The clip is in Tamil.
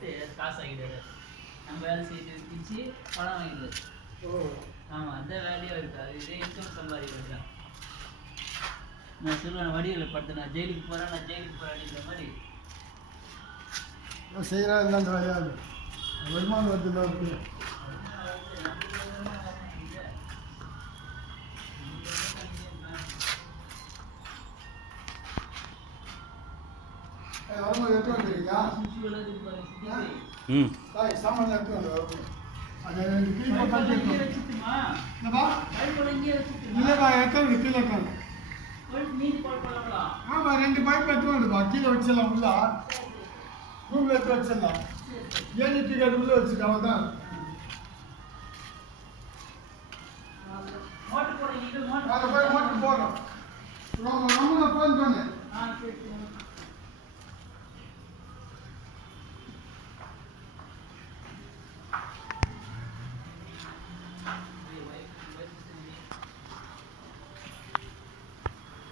போட்டு காசு வாங்கிடுவாரு. நம்ம வேலை செய்து பிச்சு பணம் வாங்கிடுவாரு. ஆமாம், அந்த வேலையும் இருக்காது. இதே இன்கம் சம்பாதிக்கிறது தான். நான் சொல்லுவேன் வடிவில் படுத்து நான் ஜெயிலுக்கு போகிறேன் அப்படின்ற மாதிரி செய்யலாம். இல்லை அந்த வேலையாது வருமானம் வருதுல்ல இருக்கு. வருமானம் எடுத்து வந்துருக்கீங்களா? சாமான் எடுத்து வந்து அது இல்லைப்பா எடுத்து கீழே இருக்காங்க. ஆமாம், 2 பைப் எடுத்து வந்துப்பா. கீழே வச்சிடலாம், உள்ள ரூமில் எடுத்து வச்சிடலாம். ஏழு டிக்கெட் உள்ள வச்சுட்டு அவன் தான் அதை போய் மோட்டர் போடுறோம். ரொம்ப ஃபோன் பண்ணு.